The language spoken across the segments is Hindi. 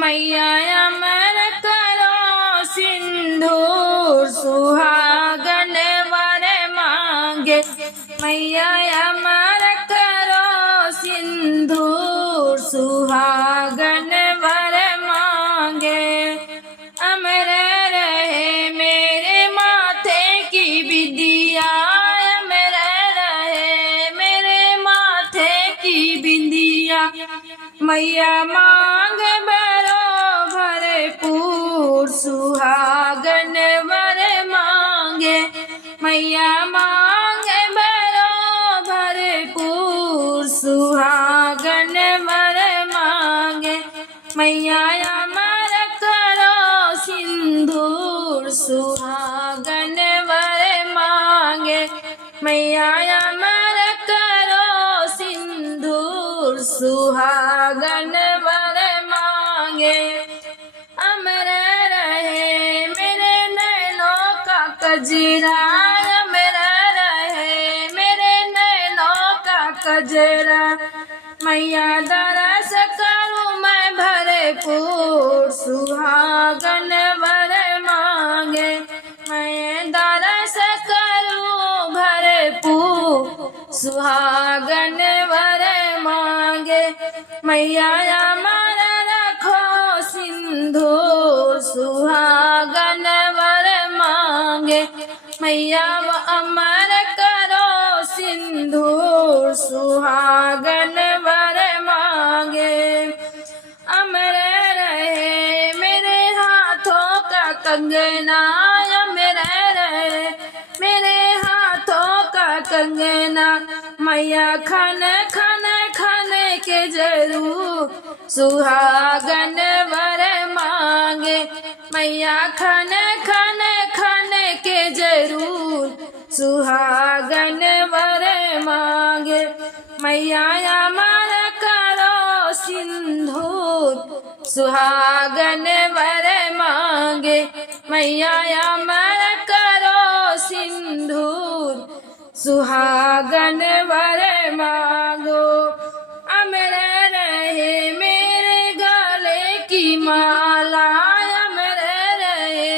मैया अमर करो सिंदूर सुहागन वर मांगे। मैया अमर करो सिंदूर सुहागन वर मांगे। अमर रहे मेरे माथे की बिंदिया, अमर रहे मेरे माथे की बिंदिया। मैया मांग भरो भरपूर सुहागन वर मांगे। मैया मांग भरो भरपूर सुहागन वर मांगे। मैया अमर करो सिंदूर सुहागन वर मांगे। मैया अमर करो सिंदूर सुहागन वर मांगे। अमर रहे मेरे नैनों का कजरा, अमर रहे मेरे नैनों का कजरा। मैया दरस करूं मैं भरपूर सुहागन वर मांगे। मैं दरस करूं भरपूर सुहागन वर मांगे। मैया अमर रखो सिंदूर सुहागन वर मांगे। मैया अमर करो सिंदूर सुहागन वर मांगे। अमर रहे मेरे हाथों का कंगना, अमर रहे मेरे हाथों का कंगना। मैया खन खन खन के जरूर सुहागन वर मांगे। मैया खन खन खन के जरूर सुहागन वर मांगे। मैया अमर करो सिंदूर सुहागन वर मांगे। मैया अमर करो सिंदूर सुहागन वर मांगो। अमर रहे मेरे गले की माला, अमर रहे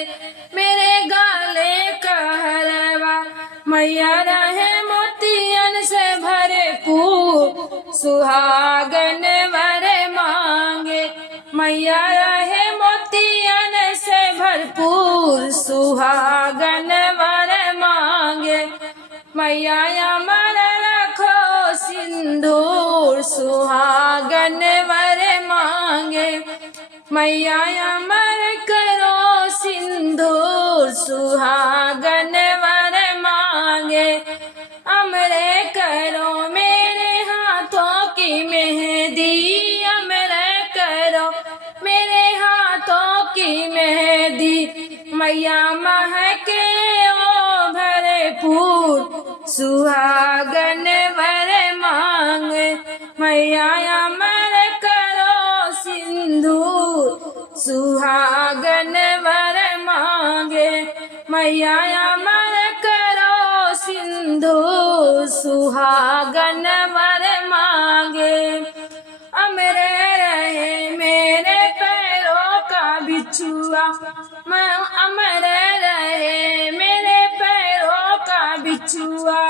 मेरे गले का हरवा। मैया रहे मोतियन से भरपूर सुहागन वर मांगे। मैया रहे मोतियन से भरपूर सुहागन वर मांगे। मैया अमर रखो सिंदूर सुहागन वर मांगे। मैया अमर करो सिंदूर सुहागन वर मांगे। अमर करो मेरे हाथों की मेहंदी, अमर करो मेरे हाथों की मेहंदी। मैया महके ओ भरपूर सुहागन वर मांगे। मैया अमर करो सिंदूर सुहागन वर मांगे। मैया अमर करो सिंदूर सुहागन वर मांगे। अमर रहे मेरे पैरों का बिछुआ, अमर रहे मेरे पैरों का बिछुआ।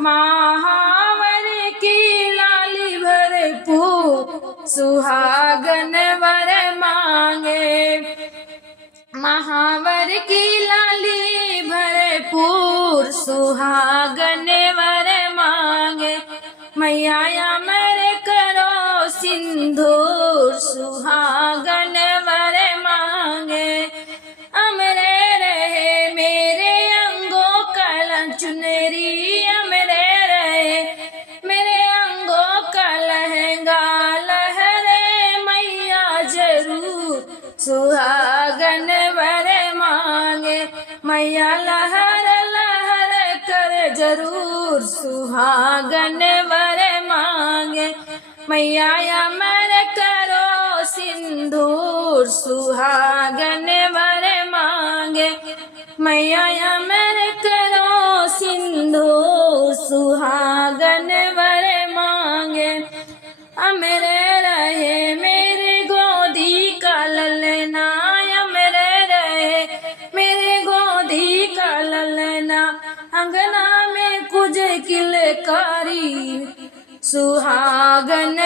महावर की लाली भरपूर सुहागन वर मांगे। महावर की लाली भरपूर सुहागन वर मांगे। मैया अमर करो सिंदूर सुहागन वर मांगे। अमर रहे मेरे अंगों का चुनरी, अमर रहे मेरे अंगों का लहंगा। लहरे मैया जरूर सुहागन वर मांगे। मैया लहर लहर कर जरूर सुहागन वर मांगे। मैया अमर करो सिंदूर सुहागन वर मांगे। मैया अमर करो सिंदूर सुहागन वर मांगे। अमर रहे मेरे गोदी का अंगना में कुछ किलकारी सुहागन